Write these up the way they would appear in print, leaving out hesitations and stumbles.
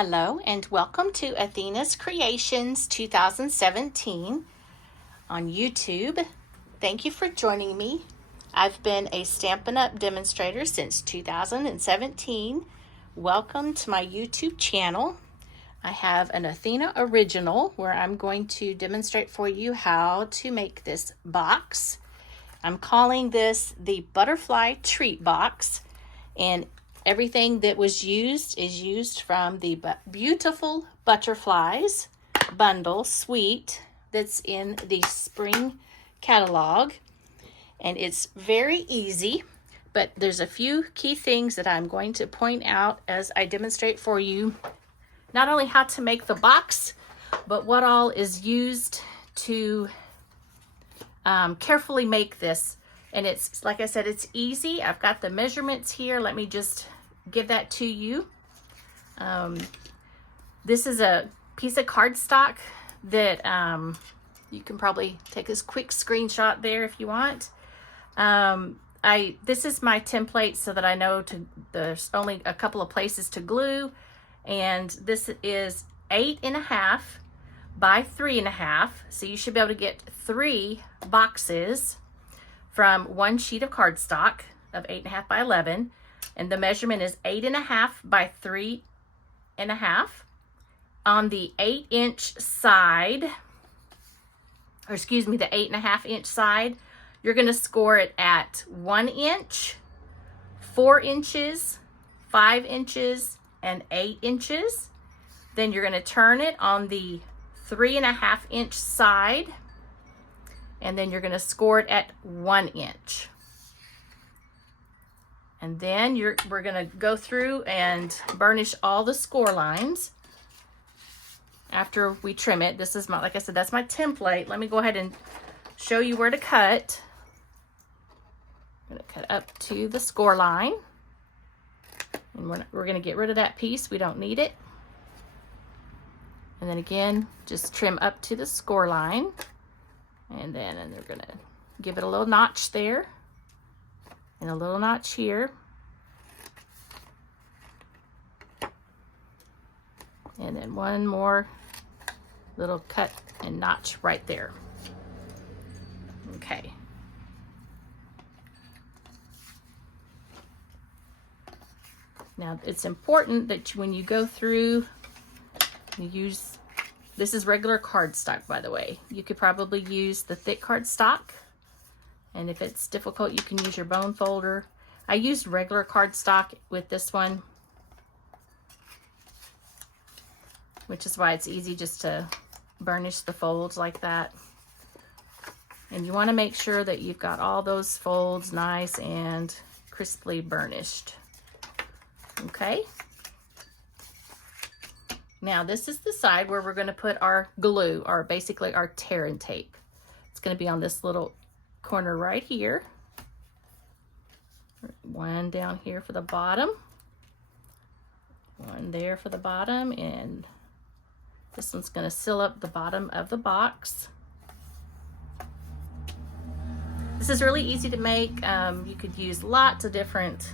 Hello and welcome to Athena's Creations 2017 on YouTube. Thank you for joining me. I've been a Stampin' Up! Demonstrator since 2017. Welcome to my YouTube channel. I have an Athena original where I'm going to demonstrate for you how to make this box. I'm calling this the Butterfly Treat Box, and everything that was used is used from the Beautiful Butterflies bundle suite that's in the spring catalog. And it's very easy, but there's a few key things that I'm going to point out as I demonstrate for you not only how to make the box, but what all is used to carefully make this. And it's, like I said, it's easy. I've got the measurements here. Let me just give that to you. This is a piece of cardstock that you can probably take this quick screenshot there if you want. This is my template so that I know there's only a couple of places to glue, and this is 8.5 by 3.5, so you should be able to get 3 boxes from one sheet of cardstock of 8.5 by 11, and the measurement is 8.5 by 3.5. On the 8-inch side, or excuse me, the 8.5-inch side, you're going to score it at 1 inch, 4 inches, 5 inches, and 8 inches. Then you're going to turn it on the 3.5-inch side, and then you're going to score it at 1 inch. And then we're going to go through and burnish all the score lines after we trim it. This is my, like I said, that's my template. Let me go ahead and show you where to cut. I'm going to cut up to the score line. And we're going to get rid of that piece. We don't need it. And then again, just trim up to the score line. And they're going to give it a little notch there. And a little notch here. And then one more little cut and notch right there. Okay. Now it's important that when you go through, you use, this is regular cardstock, by the way. You could probably use the thick cardstock. And if it's difficult, you can use your bone folder. I used regular cardstock with this one, which is why it's easy just to burnish the folds like that. And you want to make sure that you've got all those folds nice and crisply burnished. Okay. Now this is the side where we're going to put our glue, or basically our tear and tape. It's going to be on this little corner right here. One down here for the bottom. One there for the bottom, and this one's going to seal up the bottom of the box. This is really easy to make. You could use lots of different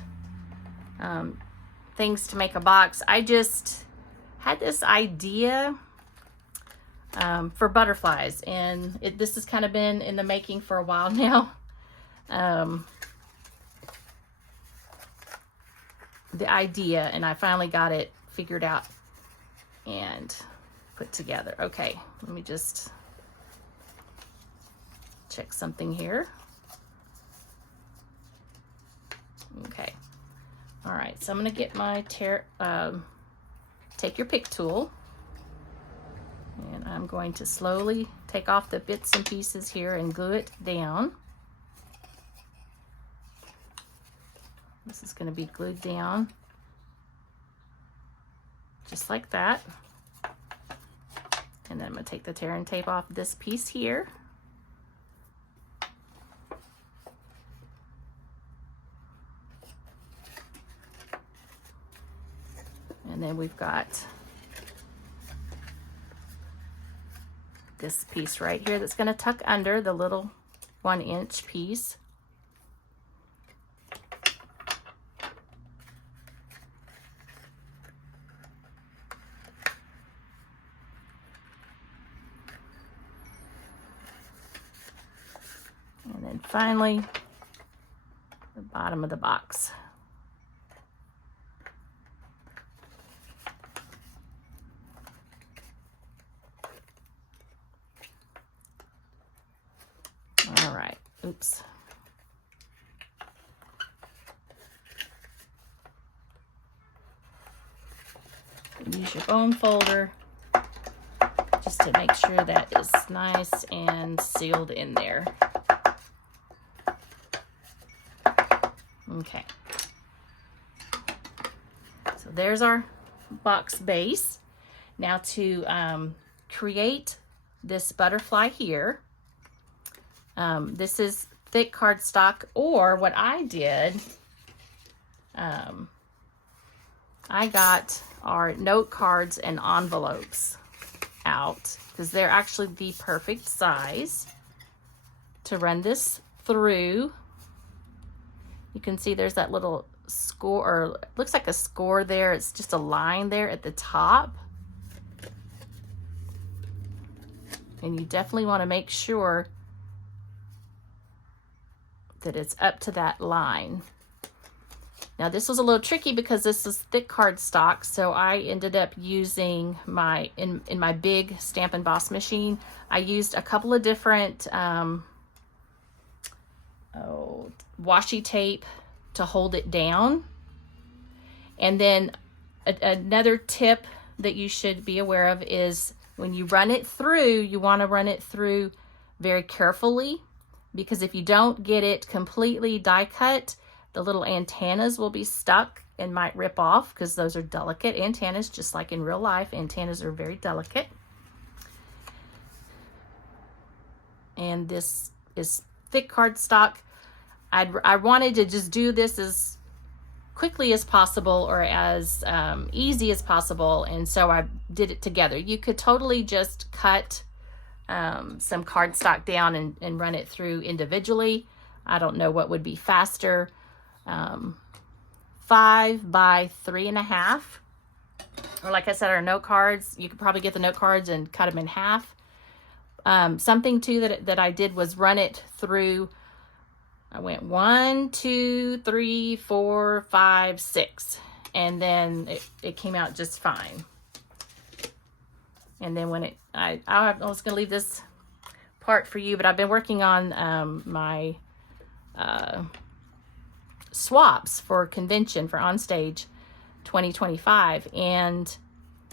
things to make a box. I just had this idea for butterflies, and this has kind of been in the making for a while now. The idea, and I finally got it figured out and put together. Okay, let me just check something here. Okay, all right, so I'm gonna get my take your pick tool, and I'm going to slowly take off the bits and pieces here and glue it down. This is going to be glued down just like that. And then I'm going to take the tear and tape off this piece here. And then we've got this piece right here that's going to tuck under the little 1-inch piece. finally, the bottom of the box. All right, oops. Use your bone folder just to make sure that is nice and sealed in there. Okay. So there's our box base. Now to create this butterfly here, this is thick cardstock, or what I did, I got our note cards and envelopes out because they're actually the perfect size to run this through. You can see there's that little score, or looks like a score there. It's just a line there at the top. And you definitely want to make sure that it's up to that line. Now this was a little tricky because this is thick cardstock, so I ended up using my, in my big Stamp and Emboss machine, I used a couple of different washi tape to hold it down. And then another tip that you should be aware of is when you run it through, you want to run it through very carefully, because if you don't get it completely die cut, the little antennas will be stuck and might rip off, because those are delicate antennas, just like in real life. Antennas are very delicate. And this is thick cardstock. I wanted to just do this as quickly as possible, or as easy as possible, and so I did it together. You could totally just cut some cardstock down and run it through individually. I don't know what would be faster. 5 by 3.5, or like I said, our note cards, you could probably get the note cards and cut them in half. Something too that I did was run it through. I went 1, 2, 3, 4, 5, 6, and then it came out just fine. And then when I was gonna leave this part for you, but I've been working on my swaps for convention for Onstage 2025, and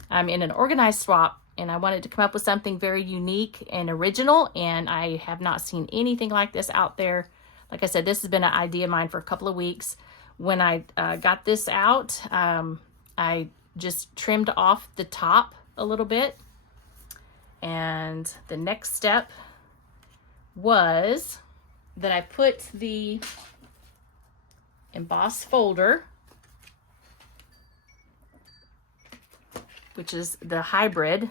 I'm in an organized swap, and I wanted to come up with something very unique and original, and I have not seen anything like this out there. Like I said, this has been an idea of mine for a couple of weeks. When I got this out, I just trimmed off the top a little bit, and the next step was that I put the emboss folder, which is the hybrid,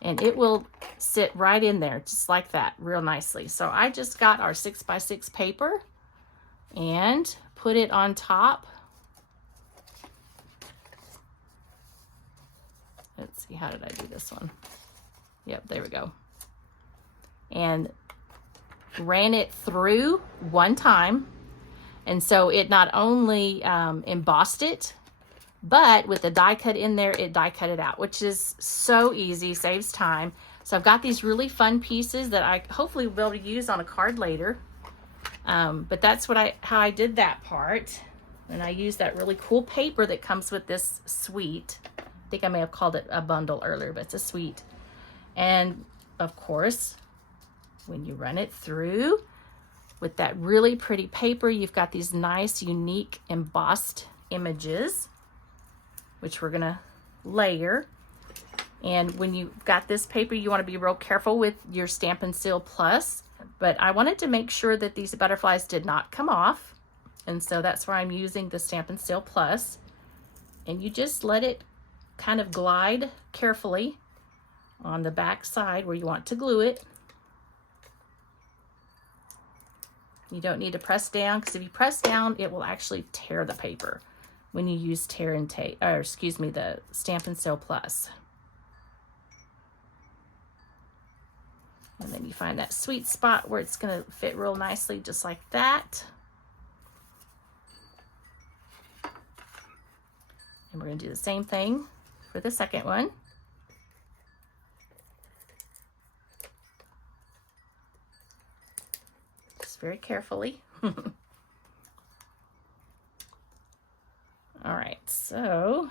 and it will sit right in there just like that, real nicely. So I just got our 6x6 paper and put it on top. Let's see, how did I do this one? Yep, there we go. And ran it through one time. And so it not only embossed it, but with the die cut in there, it die cut it out, which is so easy, saves time. So I've got these really fun pieces that I hopefully will be able to use on a card later. But that's how I did that part. And I used that really cool paper that comes with this suite. I think I may have called it a bundle earlier, but it's a suite. And of course, when you run it through with that really pretty paper, you've got these nice, unique embossed images, which we're gonna layer. And when you've got this paper, you wanna be real careful with your Stampin' Seal Plus, but I wanted to make sure that these butterflies did not come off. And so that's why I'm using the Stampin' Seal Plus. And you just let it kind of glide carefully on the back side where you want to glue it. You don't need to press down, because if you press down, it will actually tear the paper when you use tear and tape, or excuse me, the Stampin' Seal Plus. And then you find that sweet spot where it's going to fit real nicely, just like that. And we're going to do the same thing for the second one. Just very carefully. All right, so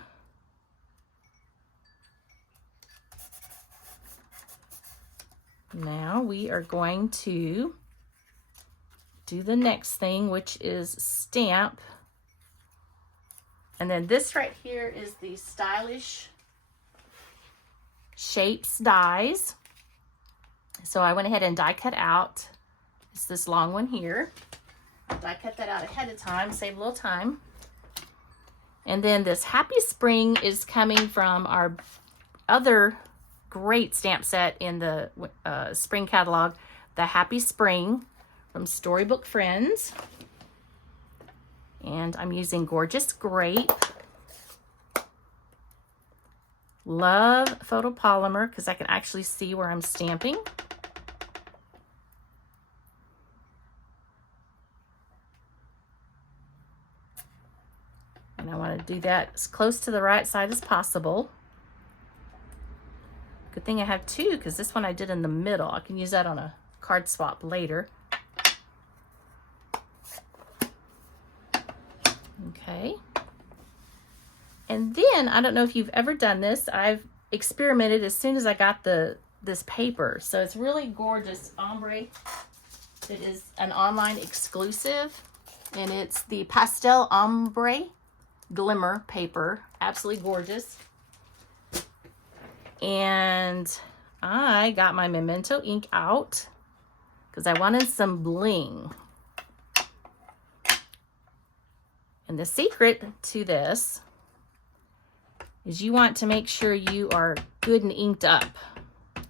now we are going to do the next thing, which is stamp. And then this right here is the Stylish Shapes dies. So I went ahead and die cut out. It's this long one here. I die cut that out ahead of time, save a little time. And then this Happy Spring is coming from our other great stamp set in the spring catalog, the Happy Spring from Storybook Friends. And I'm using Gorgeous Grape. Love photopolymer because I can actually see where I'm stamping. And I want to do that as close to the right side as possible. Good thing I have two because this one I did in the middle. I can use that on a card swap later. Okay. And then, I don't know if you've ever done this. I've experimented as soon as I got this paper. So it's really gorgeous ombre. It is an online exclusive. And it's the Pastel Ombre Glimmer paper. Absolutely gorgeous. And I got my Memento ink out because I wanted some bling. And the secret to this is you want to make sure you are good and inked up.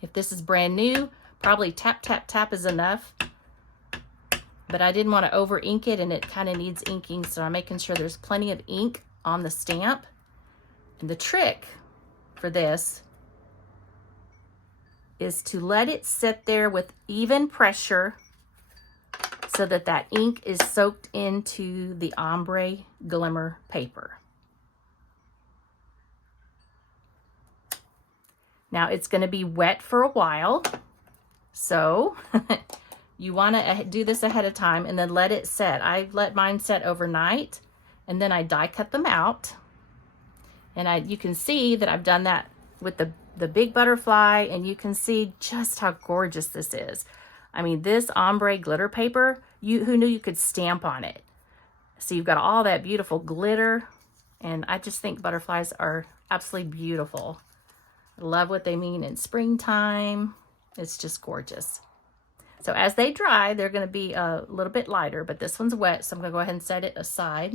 If this is brand new, probably tap, tap, tap is enough. But I didn't want to over ink it, and it kind of needs inking, so I'm making sure there's plenty of ink on the stamp. And the trick for this is to let it sit there with even pressure so that that ink is soaked into the ombre glimmer paper. Now it's going to be wet for a while, so you want to do this ahead of time and then let it set. I let mine set overnight, and then I die cut them out. And you can see that I've done that with the big butterfly, and you can see just how gorgeous this is. I mean, this ombre glitter paper, who knew you could stamp on it? So you've got all that beautiful glitter, and I just think butterflies are absolutely beautiful. I love what they mean in springtime. It's just gorgeous. So as they dry, they're going to be a little bit lighter, but this one's wet, so I'm going to go ahead and set it aside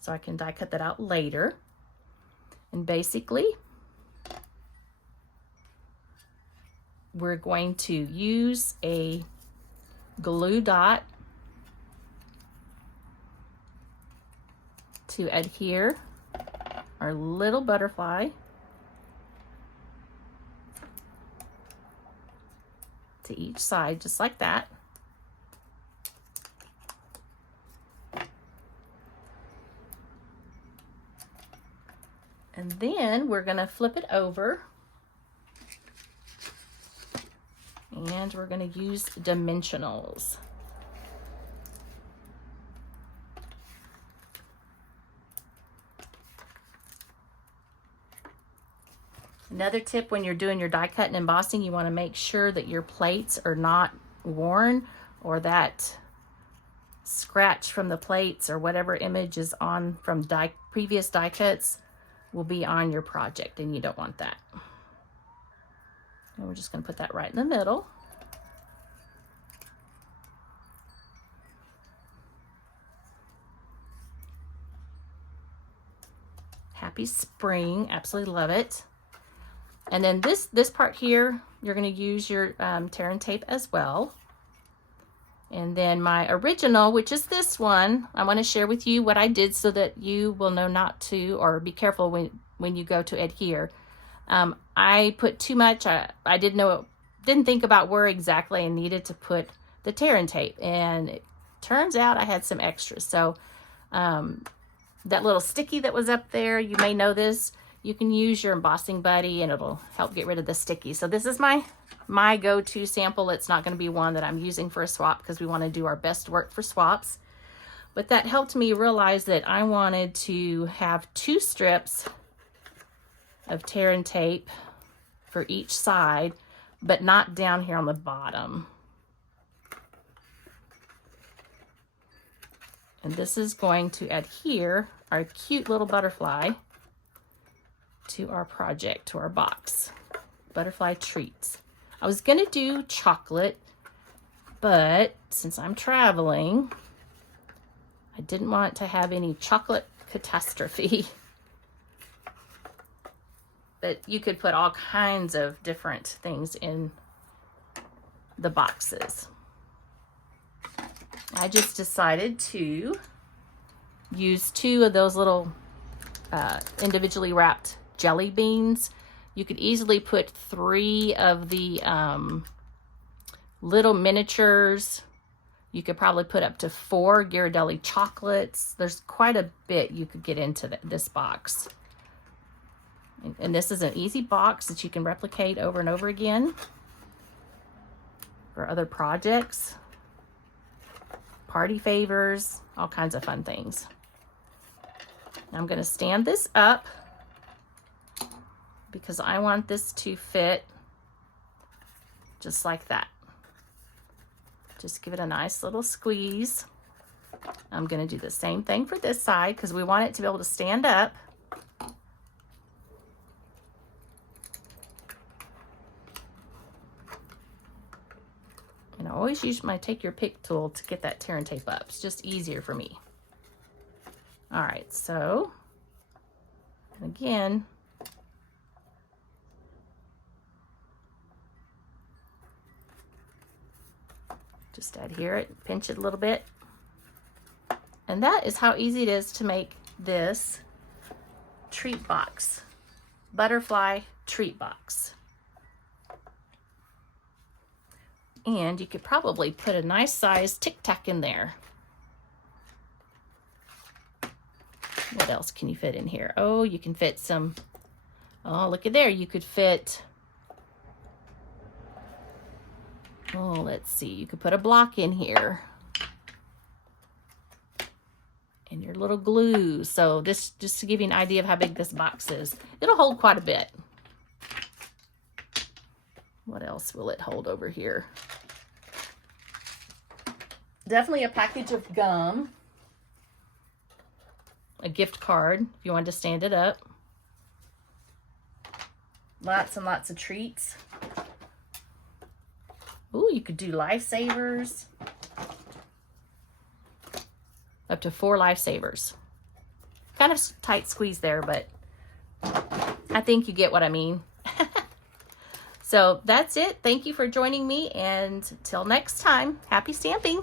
so I can die cut that out later. And basically, we're going to use a glue dot to adhere our little butterfly to each side, just like that. And then we're going to flip it over, and we're going to use dimensionals. Another tip when you're doing your die cut and embossing, you want to make sure that your plates are not worn, or that scratch from the plates or whatever image is on from previous die cuts will be on your project, and you don't want that. And we're just going to put that right in the middle. Happy Spring, absolutely love it. And then this part here, you're going to use your tear and tape as well. And then my original, which is this one, I want to share with you what I did so that you will know not to, or be careful when you go to adhere. I put too much. I didn't know didn't think about where exactly I needed to put the tear and tape, and it turns out I had some extras. So that little sticky that was up there, you may know this, you can use your embossing buddy and it'll help get rid of the sticky. So this is my go-to sample. It's not going to be one that I'm using for a swap because we want to do our best work for swaps. But that helped me realize that I wanted to have 2 strips of tear and tape for each side, but not down here on the bottom. And this is going to adhere our cute little butterfly to our project, to our box. Butterfly treats. I was gonna do chocolate, but since I'm traveling, I didn't want to have any chocolate catastrophe. But you could put all kinds of different things in the boxes. I just decided to use 2 of those little individually wrapped jelly beans. You could easily put 3 of the little miniatures. You could probably put up to 4 Ghirardelli chocolates. There's quite a bit you could get into this box. And this is an easy box that you can replicate over and over again for other projects, party favors, all kinds of fun things. I'm going to stand this up because I want this to fit just like that. Just give it a nice little squeeze. I'm going to do the same thing for this side because we want it to be able to stand up. And I always use my take your pick tool to get that tear and tape up. It's just easier for me. All right, so again, just adhere it, pinch it a little bit. And that is how easy it is to make this treat box, butterfly treat box. And you could probably put a nice size Tic Tac in there. What else can you fit in here? Oh, you can fit some, oh, look at there. You could fit, oh, let's see. You could put a block in here. And your little glue. So this, just to give you an idea of how big this box is, it'll hold quite a bit. What else will it hold over here? Definitely a package of gum. A gift card if you wanted to stand it up. Lots and lots of treats. Ooh, you could do lifesavers. Up to 4 lifesavers. Kind of tight squeeze there, but I think you get what I mean. So that's it. Thank you for joining me, and till next time, happy stamping.